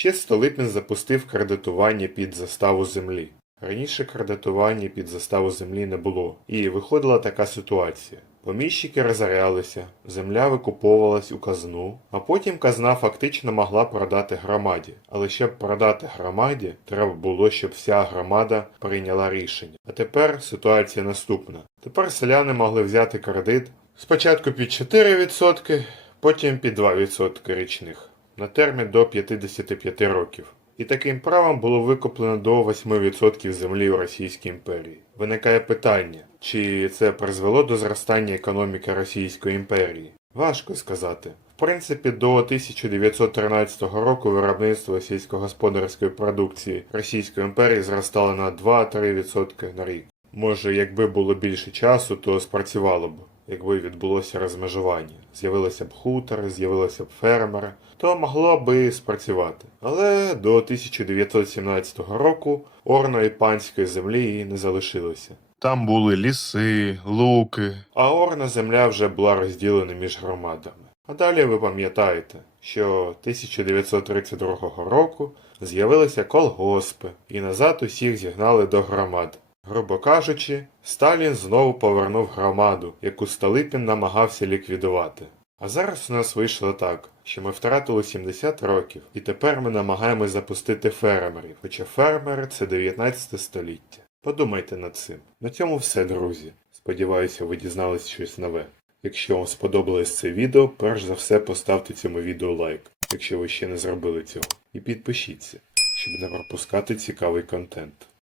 Ще Столипін запустив кредитування під заставу землі. Раніше кредитування під заставу землі не було, і виходила така ситуація. Поміщики розорялися, земля викуповувалась у казну, а потім казна фактично могла продати громаді. Але щоб продати громаді, треба було, щоб вся громада прийняла рішення. А тепер ситуація наступна. Тепер селяни могли взяти кредит спочатку під 4%, потім під 2% річних на термін до 55 років. І таким правом було викуплено до 8% землі у Російській імперії. Виникає питання, чи це призвело до зростання економіки Російської імперії? Важко сказати. В принципі, до 1913 року виробництво сільськогосподарської продукції Російської імперії зростало на 2-3% на рік. Може, якби було більше часу, то спрацювало б, якби відбулося розмежування. З'явилися б хутори, з'явилися б фермери, то могло би спрацювати. Але до 1917 року орної панської землі і не залишилося. Там були ліси, луки, а орна земля вже була розділена між громадами. А далі ви пам'ятаєте, що 1932 року з'явилися колгоспи, і назад усіх зігнали до громад. Грубо кажучи, Сталін знову повернув громаду, яку Столипін намагався ліквідувати. А зараз у нас вийшло так, що ми втратили 70 років, і тепер ми намагаємось запустити фермерів, хоча фермери це 19 століття. Подумайте над цим. На цьому все, друзі. Сподіваюся, ви дізналися щось нове. Якщо вам сподобалось це відео, перш за все поставте цьому відео лайк, якщо ви ще не зробили цього, і підпишіться, щоб не пропускати цікавий контент.